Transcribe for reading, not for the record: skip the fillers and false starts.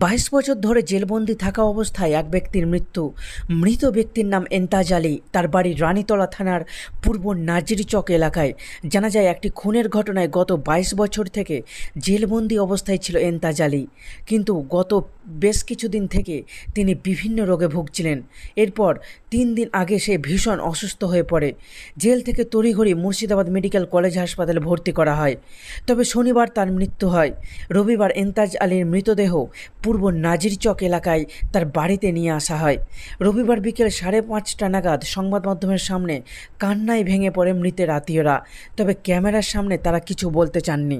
22 বছর ধরে জেলবন্দি থাকা অবস্থায় এক ব্যক্তির মৃত্যু। মৃত ব্যক্তির নাম এন্তাজ আলী। তার বাড়ি রানীতলা থানার পূর্ব নাজিরচক এলাকায়। জানা যায়, একটি খুনের ঘটনায় গত 22 বছর থেকে জেলবন্দি অবস্থায় ছিল এন্তাজ আলী। কিন্তু গত বেশ কিছুদিন থেকে তিনি বিভিন্ন রোগে ভুগছিলেন। এরপর 3 দিন আগে সে ভীষণ অসুস্থ হয়ে পড়ে। জেল থেকে তড়িঘড়ি মুর্শিদাবাদ মেডিকেল কলেজ হাসপাতালে ভর্তি করা হয়। তবে শনিবার তার মৃত্যু হয়। রবিবার এন্তাজ আলীর মৃতদেহ পূর্ব নাজিরচক এলাকায় তার বাড়িতে নিয়ে আসা হয়। রবিবার বিকেল 5:30 নাগাদ সংবাদ মাধ্যমের সামনে কান্নায় ভেঙে পড়ে মৃতের আত্মীয়রা। তবে ক্যামেরার সামনে তারা কিছু বলতে চাননি।